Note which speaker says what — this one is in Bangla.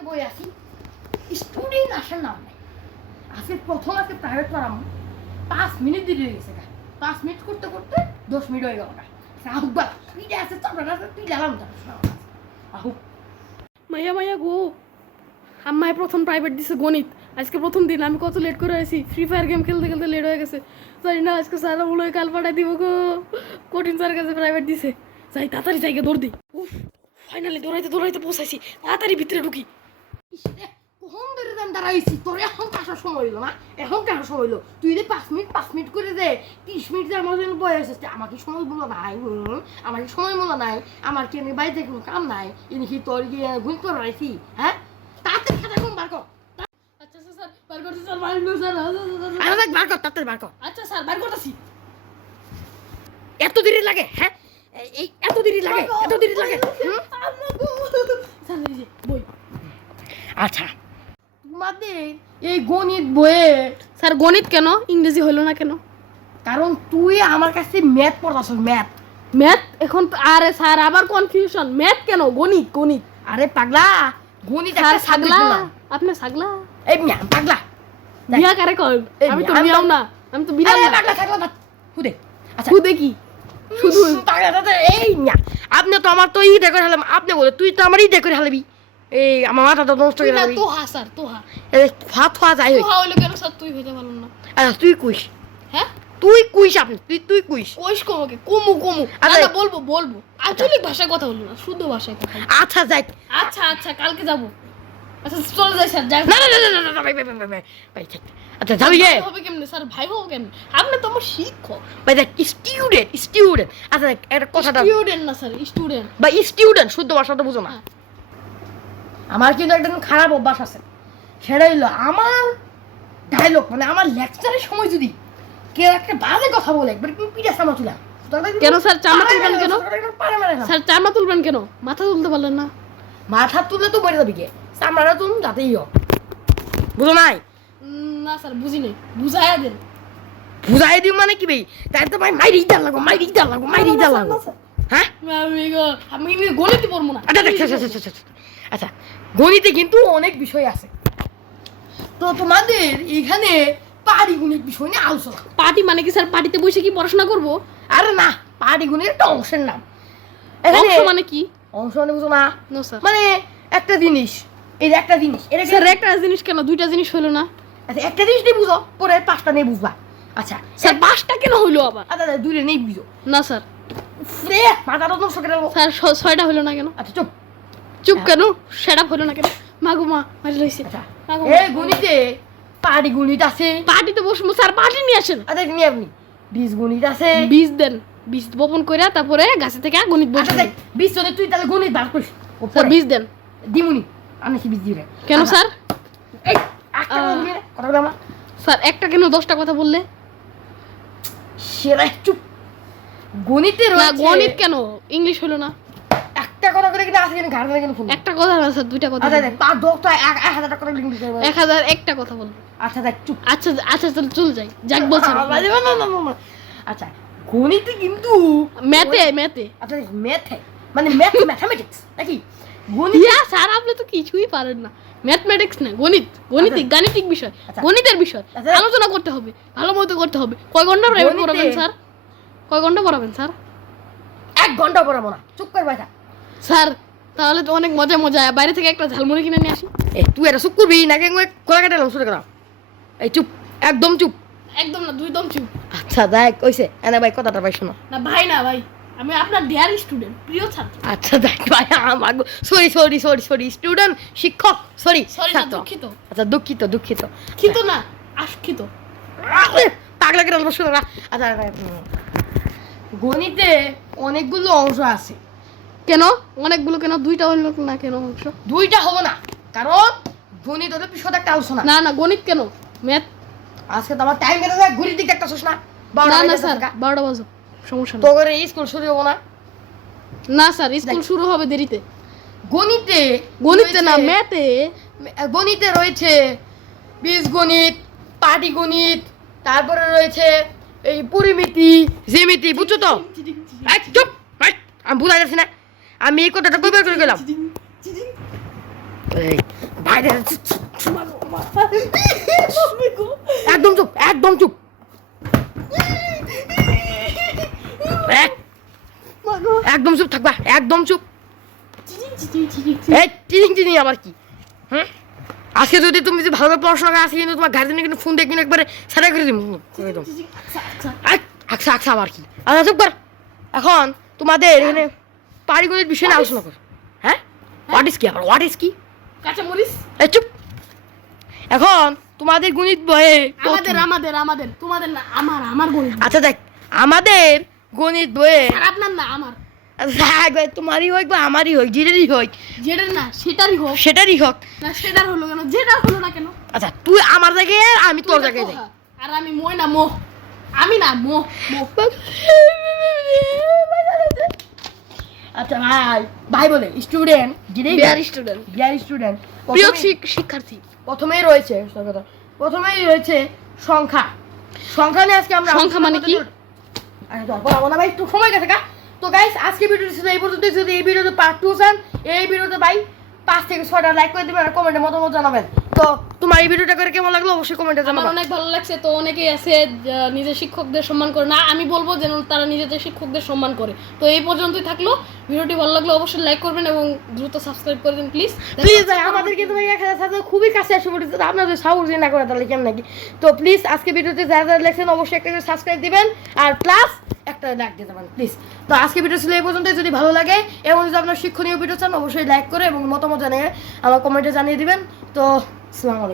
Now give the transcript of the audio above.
Speaker 1: স্টুডেন্ট বই আছি। স্টুডেন্ট আসার নাম নাই। প্রথম আজকে প্রাইভেট পড়াম পাঁচ মিনিট দেরি হয়ে গেছে পাঁচ মিনিট করতে করতে দশ মিনিট হয়ে গেল গা। আহুক বা, তুই আছে চাপড়া আছে তুই জ্বালাম আহুক
Speaker 2: মাইয়া মাইয়া গো। আম্মায় প্রথম প্রাইভেট দিছে গণিত। আজকে প্রথম দিন, আমি কত লেট করে আছি ফ্রি ফায়ার গেম খেলতে খেলতে লেট হয়ে গেছে। জানি না, আজকে মনে হয় কাল পাঠাই দিব গো। কঠিন স্যার কাছে প্রাইভেট দিছে। যাই, তাড়াতাড়ি জায়গা দৌড় দিই উফ ফাইনালি দৌড়াইতে দৌড়াইতে পৌঁছাইছি। তাড়াতাড়ি ভিতরে ঢুকি।
Speaker 1: কখন ধরে দাম দাঁড়াইছি? তোর এখন আসার সময় হইল না এখন কেন সময় হইল? তুই যে পাঁচ মিনিট পাঁচ মিনিট করে দে তিরিশ মিনিট যে আমার জন্য বয়স আসছে আমার কি সময় বলো নাই আমার সময় বলো নাই। আমার কি আমি বাড়িতে কোনো কাম নাই? এনে কি তোর গিয়ে গুণ করে রাখছি হ্যাঁ? তাতে খাতা কম বার কর।
Speaker 2: আচ্ছা আচ্ছা স্যার বার করতে স্যার বার করতে স্যার
Speaker 1: আরে দেখ, বার কর তাড়াতাড়ি বার কর।
Speaker 2: আচ্ছা স্যার বার করতেছি।
Speaker 1: এত দেরি লাগে হ্যাঁ? এই- এত দেরি লাগে এত দেরি লাগে হুম?
Speaker 2: বই।
Speaker 1: আচ্ছা তোমাদের এই গণিত বইয়ে
Speaker 2: স্যার গণিত কেন? ইংরেজি হলো না কেন?
Speaker 1: কারণ তুই আমার কাছে ম্যাথ পড়াস ম্যাথ
Speaker 2: ম্যাথ এখন আরে স্যার আবার কনফিউশন ম্যাথ কেন? গণিত গণিত।
Speaker 1: আরে পাগলা গণিত
Speaker 2: স্যার
Speaker 1: একটা
Speaker 2: ছাগলা
Speaker 1: সাগলা
Speaker 2: আপনি ছাগলা
Speaker 1: এই মিয়া পাগলা।
Speaker 2: বিয়া কারে কর আমি তো
Speaker 1: আমি
Speaker 2: বিয়াও না। আমি তো
Speaker 1: আরে
Speaker 2: না।
Speaker 1: পাগলা ছাগলা হুদে আচ্ছা।
Speaker 2: শুধু দেখি। শুধু
Speaker 1: পাগলা দাদা এই মিয়া আপনি তো আমার তো ই দেখে হালাম। আপনি বলে তুই তো আমার ই দেখে হালাবি। এই আমার মাথাটা নষ্ট
Speaker 2: তুই
Speaker 1: করে
Speaker 2: না
Speaker 1: হালাবি
Speaker 2: তোহা
Speaker 1: এই ফাত ফাত যাই হই
Speaker 2: তোহা হইল কেন স্যার? তুই হইতে পারুন না।
Speaker 1: আচ্ছা তুই কুইস।
Speaker 2: হ্যাঁ?
Speaker 1: তুই কুইস আপনি তুই তুই কুইস।
Speaker 2: কইস কমকে কমু কমু।
Speaker 1: আচ্ছা।
Speaker 2: বলব বলব। আঞ্চলিক ভাষায় কথা বলব না শুদ্ধ ভাষায় কথা
Speaker 1: আচ্ছা যাই।
Speaker 2: আচ্ছা আচ্ছা কালকে যাব। আচ্ছা চলে যাই স্যার যাই
Speaker 1: না না না না না, ভাই ভাই ভাই ভাই, ভাই ভাই। আচ্ছা যাবি গে
Speaker 2: ভাই হবে কেমনে স্যার? ভাই হব কেমনে? আপনি তো আমার শিক্ষক।
Speaker 1: ভাই দেখ স্টুডেন্ট স্টুডেন্ট আচ্ছা একটা কথাটা
Speaker 2: স্টুডেন্ট না স্যার স্টুডেন্ট
Speaker 1: বা স্টুডেন্ট শুদ্ধ ভাষাটা বুঝো না।
Speaker 2: হ্যাঁ।
Speaker 1: আমার কিন্তু একটা খারাপ অভ্যাস আছে। সেটা হইল আমার ডায়লগ মানে আমার লেকচারের সময় যদি কেউ একটা বাজে কথা বলে একবার পিঠা সামা চুলা
Speaker 2: কেন স্যার চামড়া তুলবেন কেন। স্যার চামড়া তুলবেন কেন? মাথা তুলতে পারলেন না।
Speaker 1: মাথা তুললে তো বেড়ে যাবি কে? চামড়াটা তুলুন যাতেই হোক বুঝো নাই?
Speaker 2: না স্যার বুঝি নাই। বুঝাইয়া দেন।
Speaker 1: বুঝাই দিও মানে কি ভাই? তাই তো ভাই মাইরি দিতে লাগবো মাইরি দিতে লাগবো মাইরি দিতে লাগবো। হ্যাঁ?
Speaker 2: আমি গো- আমি গণিত পড়ব না।
Speaker 1: আচ্ছা আচ্ছা, আচ্ছা আচ্ছা, আচ্ছা, আচ্ছা। আচ্ছা। গণিতে কিন্তু অনেক বিষয় আছে। তো তোমাদের এখানে পারিগণিত বিষয় নিয়ে আলোচনা।
Speaker 2: পার্টি মানে কি স্যার? পার্টিতে বসে কি পড়াশোনা করব?
Speaker 1: আরে না পারিগণিত একটা অংশের নাম।
Speaker 2: অংশ মানে কি?
Speaker 1: অংশ মানে বুঝো না। মানে একটা জিনিস এই যে একটা জিনিস এটা
Speaker 2: স্যার একটা জিনিস কেন? দুইটা জিনিস হলো না।
Speaker 1: আচ্ছা একটা জিনিস নিয়ে বুঝো পরে পাঁচটা নিয়ে বুঝবা। আচ্ছা
Speaker 2: স্যার পাঁচটা কেন হইল আবার?
Speaker 1: আচ্ছা আচ্ছা, দুইটা নেই বুঝো।
Speaker 2: না স্যার।
Speaker 1: রে মাথাটা নষ্ট করে দেবো।
Speaker 2: স্যার ছয়টা হলো না কেন?
Speaker 1: আচ্ছা চুপ।
Speaker 2: চুপ কেন? সেটা হলো না কেন মাগো মা মারি লইছে।
Speaker 1: আচ্ছা। গণিতে আছে।
Speaker 2: বসবো স্যার নিয়ে আসেন।
Speaker 1: আচ্ছা নিয়ে আপনি। বীজ গণিত আছে।
Speaker 2: বীজ দেন বীজ বপন করে তারপরে গাছে থেকে গণিত
Speaker 1: আচ্ছা বীজ চলে তুই তাহলে গণিত বার করিস
Speaker 2: স্যার বীজ দেন।
Speaker 1: দিমুনি আমি কি বীজ দিবে
Speaker 2: কেন স্যার?
Speaker 1: এই একটা কথা। বলি আমার?
Speaker 2: স্যার একটা কেন দশটা কথা বললে?
Speaker 1: সেরা চুপ। গণিতে
Speaker 2: গণিত কেন? ইংলিশ হলো না।
Speaker 1: একটা কথা করে আছে ফোন
Speaker 2: একটা কথা স্যার দুইটা কথা
Speaker 1: আচ্ছা দেখ পাঁচ দশটা এক এক হাজার টাকা করে
Speaker 2: এক হাজার একটা কথা বলব
Speaker 1: আচ্ছা দেখ চুপ।
Speaker 2: আচ্ছা আচ্ছা চল চল যাই। যাক
Speaker 1: বাজে। আচ্ছা গণিতে কিন্তু
Speaker 2: ম্যাথে ম্যাথে।
Speaker 1: আচ্ছা ম্যাথে। মানে ম্যাথ ম্যাথামেটিক্স নাকি? গণিত
Speaker 2: স্যার আপনি তো কিছুই পারেন না। ম্যাথমেটিক্স না গণিত। গণিতিক গাণিতিক বিষয়।
Speaker 1: আচ্ছা।
Speaker 2: গণিতের বিষয়।
Speaker 1: আচ্ছা।
Speaker 2: আলোচনা করতে হবে। ভালো মতো করতে হবে। কয়
Speaker 1: ঘণ্টা
Speaker 2: পড়াবেন স্যার? কয় ঘণ্টা পড়াবেন স্যার?
Speaker 1: এক ঘণ্টা পড়াবো না। চুপ করে বাইটা
Speaker 2: স্যার তাহলে তো অনেক মজা মজা। বাইরে থেকে একটা ঝালমুড়ি কিনে নিয়ে আসি।
Speaker 1: এই তুই এটা চুপ করবি? নাকি কোলা কাটা শুরু করা এই চুপ একদম চুপ।
Speaker 2: একদম না দুই দম চুপ।
Speaker 1: আচ্ছা দেখ কইছে। এনে ভাই কথাটা ভাই শোনো।
Speaker 2: না ভাই না ভাই। আমি আপনার ডিয়ার স্টুডেন্ট প্রিয় ছাত্র।
Speaker 1: আচ্ছা দেখ ভাই আমার sorry sorry sorry sorry student শিক্ষক সরি
Speaker 2: সরি না দুঃখিত।
Speaker 1: আচ্ছা দুঃখিত দুঃখিত।
Speaker 2: খিত না
Speaker 1: আরে, পাগলা কেন শুনো না আচ্ছা গণিতে অনেকগুলো অংশ আছে।
Speaker 2: কেন? অনেকগুলো কেন? দুইটা হইল না কেন অংশ?
Speaker 1: দুইটা হব না কারণ গণিত হলে পিছনে একটা আলোচনা।
Speaker 2: না না গণিত কেন? ম্যাথ?
Speaker 1: আজকে তো আমার টাইম কেটে যায় ঘুরির দিকে একটা শোষ না
Speaker 2: না না স্যার। বারোটা বাজো সমস্যা
Speaker 1: তো করে স্কুল শুরু হব না।
Speaker 2: না স্যার স্কুল শুরু হবে দেরিতে।
Speaker 1: গণিতে
Speaker 2: গণিতে না ম্যাথে?
Speaker 1: গণিতে রয়েছে বীজগণিত পাটিগণিত তারপরে রয়েছে এই পরিমিতি জ্যামিতি বুঝছ তো? চুপ আমি বুঝা যাচ্ছি না। আমি এই কথাটা কইবার করে গেলাম। বাইরে একদম চুপ একদম চুপ। এক- একদম চুপ থাকবা একদম চুপ। এই টিনিং টিনিং আবার কি? হ্যাঁ আজকে যদি তুমি যদি ভালো করে পড়াশোনা করে আজকে কিন্তু তোমার গার্জেনে কিন্তু ফোন দিয়ে কিন্তু একবারে সেটা করে দিব। একদম। আক- আকসা আকসা আবার কি? আচ্ছা চুপ কর। এখন তোমাদের এখানে পারিগণিত বিষয় নিয়ে আলোচনা কর হ্যাঁ হোয়াট ইজ কি আবার হোয়াট ইজ কি
Speaker 2: কাঁচা মরিচ
Speaker 1: এই চুপ এখন তোমাদের গণিত বইয়ে
Speaker 2: আমাদের আমাদের আমাদের তোমাদের না আমার আমার গণিত
Speaker 1: আচ্ছা দেখ আমাদের গণিত বইয়ে
Speaker 2: আপনার না আমার
Speaker 1: তোমারই হোক বা আমারই হোক যেটারই হোক
Speaker 2: যেটার না সেটারই হোক
Speaker 1: সেটারই হোক
Speaker 2: না সেটার হলো কেন যেটার হলো না কেন
Speaker 1: আচ্ছা তুই আমার জায়গায় আমি তোর জায়গায় যাই
Speaker 2: আর আমি মই না মোহ আমি না মোহ মোহ
Speaker 1: আচ্ছা ভাই ভাই বলে student
Speaker 2: Bihar student
Speaker 1: Bihar student
Speaker 2: প্রিয় শিক্ষার্থী।
Speaker 1: প্রথমেই রয়েছে কথা প্রথমেই রয়েছে সংখ্যা। সংখ্যা নিয়ে আজকে আমরা
Speaker 2: সংখ্যা মানে কি?
Speaker 1: আরে ভাই একটু সময় গেছে কা তো গাইস আজকে ভিডিওটি ছিল এই পর্যন্ত। যদি এই ভিডিওতে পার্ট টু চান এই ভিডিওতে ভাই পাঁচ থেকে ছয়টা লাইক করে দিবেন আর কমেন্টে মতামত জানাবেন। তো তোমার এই ভিডিওটা করে কেমন লাগল? অবশ্যই কমেন্টে
Speaker 2: জানাও
Speaker 1: আমার
Speaker 2: অনেক ভালো লাগছে তো অনেকেই আছে নিজের শিক্ষকদের সম্মান করে। না আমি বলব যেন তারা নিজেদের শিক্ষকদের সম্মান করে। তো এই পর্যন্তই থাকল। ভিডিওটি ভালো লাগল অবশ্যই লাইক করবেন এবং দ্রুত সাবস্ক্রাইব করে দিন প্লিজ
Speaker 1: প্লিজ ভাই আমাদের কিন্তু ভাই এক হাজার সাথে খুবই কাছে এসে পড়েছে আপনাদের সাহস না করে তাহলে কেমন নাকি? তো প্লিজ আজকে ভিডিওতে যারা যারা লেখছেন অবশ্যই একটা করে সাবস্ক্রাইব দিবেন। আর প্লাস একটা লাইক দিতে পারেন প্লিজ তো আজকে ভিডিও ছিল এই পর্যন্ত যদি ভালো লাগে এবং যদি আপনার শিক্ষণীয় ভিডিও চান অবশ্যই লাইক করে এবং মতামত জানিয়ে আমার কমেন্টে জানিয়ে দিবেন। তো আসসালামু